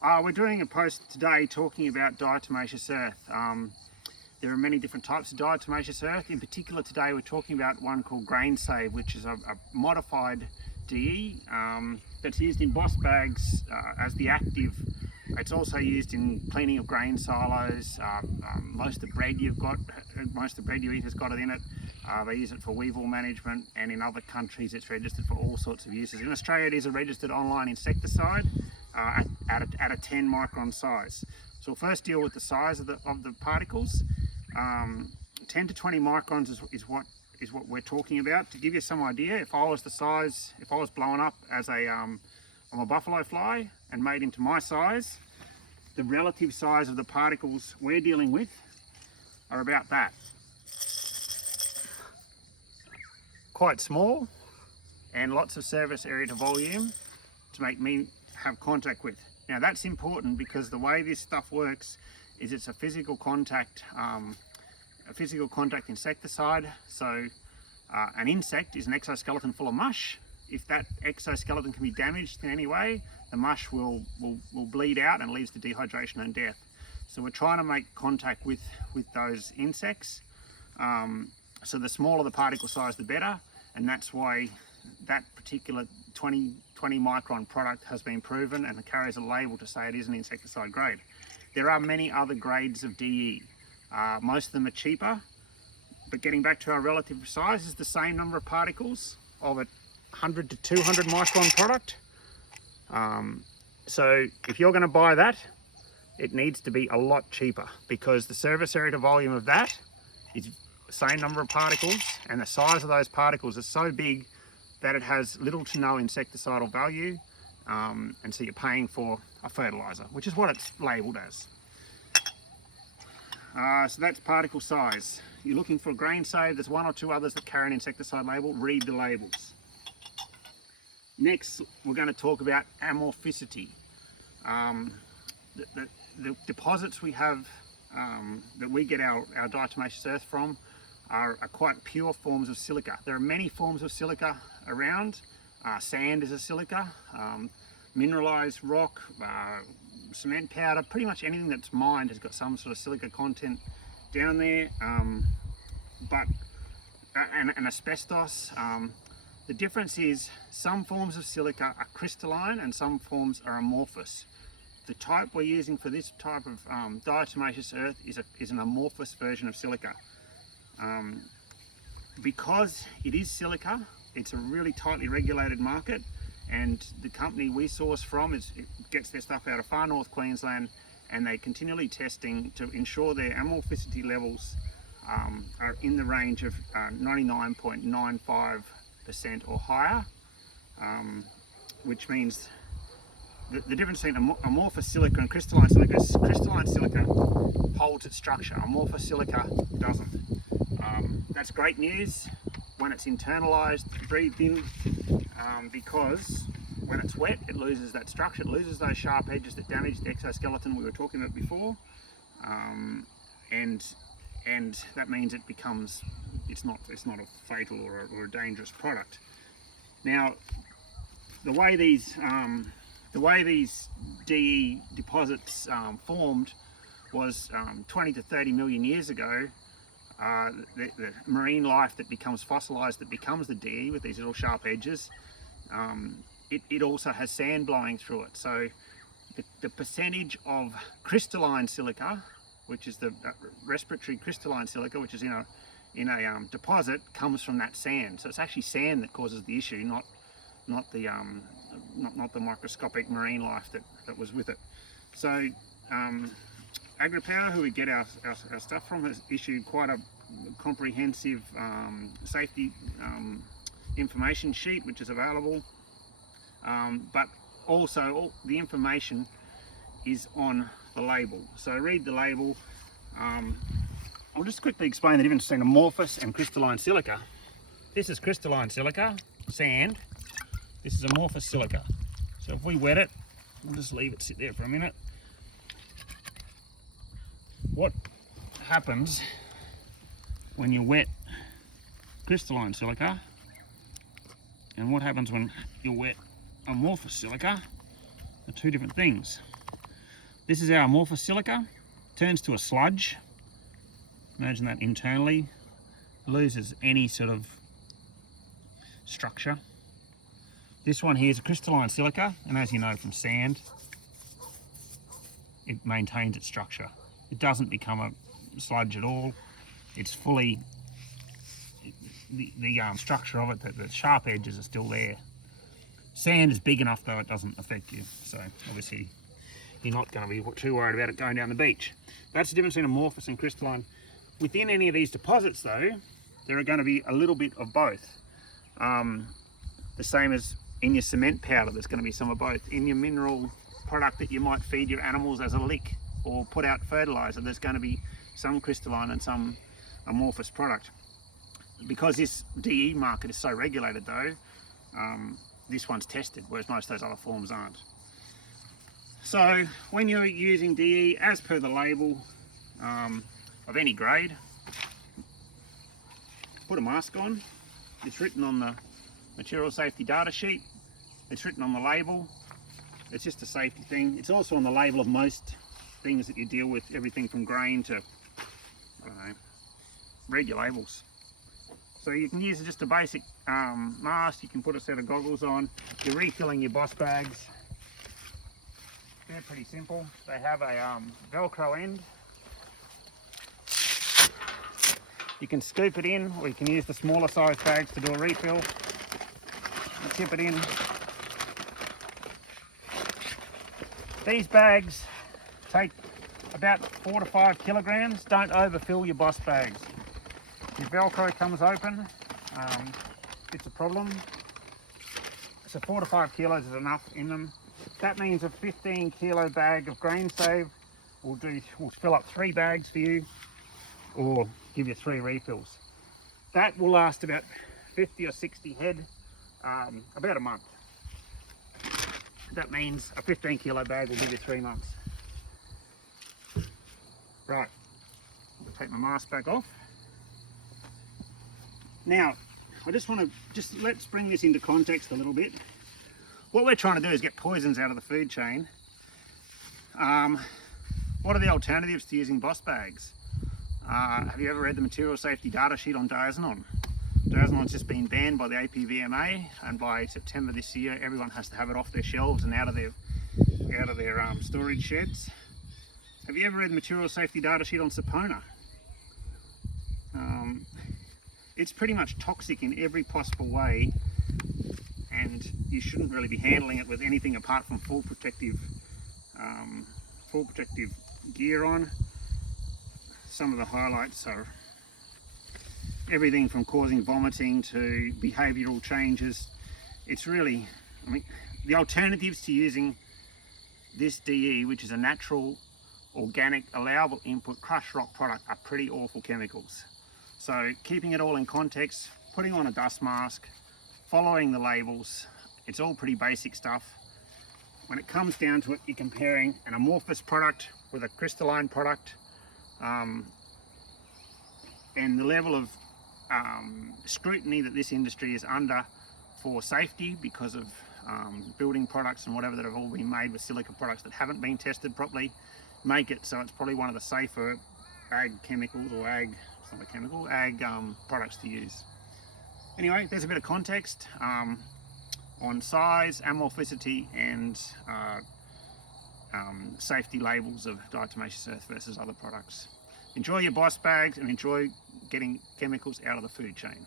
We're doing a post today talking about diatomaceous earth. There are many different types of diatomaceous earth. In particular today we're talking about one called Grainsave, which is a modified DE that's used in Bos Bags as the active. It's also used in cleaning of grain silos. Most of the bread you eat has got it in it. They use it for weevil management, and in other countries it's registered for all sorts of uses. In Australia it is a registered online insecticide at a 10 micron size. So we'll first deal with the size of the particles. 10 to 20 microns is what we're talking about. To give you some idea, if I was blown up as I'm a buffalo fly and made into my size, the relative size of the particles we're dealing with are about that. Quite small, and lots of surface area to volume to make me have contact with. Now that's important because the way this stuff works is it's a physical contact insecticide. So an insect is an exoskeleton full of mush. If that exoskeleton can be damaged in any way, the mush will bleed out and leads to dehydration and death. So we're trying to make contact with those insects. So the smaller the particle size, the better, and that's why that particular 20 micron product has been proven and carries a label to say it is an insecticide grade. There are many other grades of DE. Most of them are cheaper, but getting back to our relative size is the same number of particles of a 100 to 200 micron product. So if you're going to buy that, it needs to be a lot cheaper because the surface area to volume of that is the same number of particles, and the size of those particles is so big that it has little to no insecticidal value, and so you're paying for a fertilizer, which is what it's labelled as. So that's particle size. You're looking for Grainsave. There's one or two others that carry an insecticide label. Read the labels. Next, we're going to talk about amorphicity. The deposits we have that we get our diatomaceous earth from are quite pure forms of silica. There are many forms of silica around. Sand is a silica, mineralized rock, cement powder, pretty much anything that's mined has got some sort of silica content down there, and asbestos. The difference is some forms of silica are crystalline and some forms are amorphous. The type we're using for this type of diatomaceous earth is an amorphous version of silica. Because it is silica, it's a really tightly regulated market, and the company we source from gets their stuff out of far north Queensland, and they're continually testing to ensure their amorphicity levels are in the range of 99.95% or higher, which means the difference between amorphous silica and crystalline silica is crystalline silica holds its structure, amorphous silica doesn't. That's great news when it's internalized, breathed in, because when it's wet it loses that structure, it loses those sharp edges that damage the exoskeleton we were talking about before, and that means it's not a fatal or a dangerous product. Now the way these DE deposits formed was 20 to 30 million years ago. The marine life that becomes fossilized, that becomes the DE with these little sharp edges, it also has sand blowing through it. So the percentage of crystalline silica, which is the respiratory crystalline silica, which is in a deposit, comes from that sand. So it's actually sand that causes the issue, not the microscopic marine life that was with it. So AgriPower, who we get our stuff from, has issued quite a comprehensive safety information sheet which is available, but also all the information is on the label. So read the label. I'll just quickly explain the difference between amorphous and crystalline silica. This is crystalline silica, sand. This is amorphous silica. So if we wet it, we'll just leave it sit there for a minute. What happens when you wet crystalline silica and what happens when you wet amorphous silica are two different things. This is our amorphous silica. Turns to a sludge. Imagine that internally. Loses any sort of structure. This one here is a crystalline silica, and as you know from sand, it maintains its structure. It doesn't become a sludge at all. It's fully, the structure of it, the sharp edges are still there. Sand is big enough though it doesn't affect you, so obviously you're not going to be too worried about it going down the beach. That's the difference between amorphous and crystalline. Within any of these deposits though, there are going to be a little bit of both. The same as in your cement powder, there's going to be some of both. In your mineral product that you might feed your animals as a lick or put out fertilizer, there's going to be some crystalline and some amorphous product. Because this DE market is so regulated though, this one's tested, whereas most of those other forms aren't. So when you're using DE, as per the label of any grade, put a mask on. It's written on the material safety data sheet. It's written on the label. It's just a safety thing. It's also on the label of most things that you deal with, everything from grain to, I don't know, read your labels. So you can use just a basic mask. You can put a set of goggles on. You're refilling your Bos Bags. They're pretty simple. They have a Velcro end. You can scoop it in, or you can use the smaller size bags to do a refill. You tip it in. These bags take about 4 to 5 kilograms. Don't overfill your Bos Bags. Your Velcro comes open, it's a problem. So 4 to 5 kilos is enough in them. That means a 15 kilo bag of Grainsave will fill up 3 bags for you, or give you 3 refills. That will last about 50 or 60 head, about a month. That means a 15 kilo bag will give you 3 months. Right, I'll take my mask back off. Now, I just want to, let's bring this into context a little bit. What we're trying to do is get poisons out of the food chain. What are the alternatives to using Bos Bags? Have you ever read the material safety data sheet on Diazinon? Diazinon's just been banned by the APVMA, and by September this year, everyone has to have it off their shelves and out of their storage sheds. Have you ever read the material safety data sheet on Sapona? It's pretty much toxic in every possible way, and you shouldn't really be handling it with anything apart from full protective gear on. Some of the highlights are everything from causing vomiting to behavioural changes. It's really, I mean, the alternatives to using this DE, which is a natural, organic, allowable input crushed rock product, are pretty awful chemicals. So keeping it all in context, putting on a dust mask, following the labels, it's all pretty basic stuff. When it comes down to it, you're comparing an amorphous product with a crystalline product, and the level of scrutiny that this industry is under for safety because of building products and whatever that have all been made with silica products that haven't been tested properly, make it so it's probably one of the safer ag chemicals, or ag products to use. Anyway, there's a bit of context on size, amorphicity, and safety labels of diatomaceous earth versus other products. Enjoy your Bos Bags and enjoy getting chemicals out of the food chain.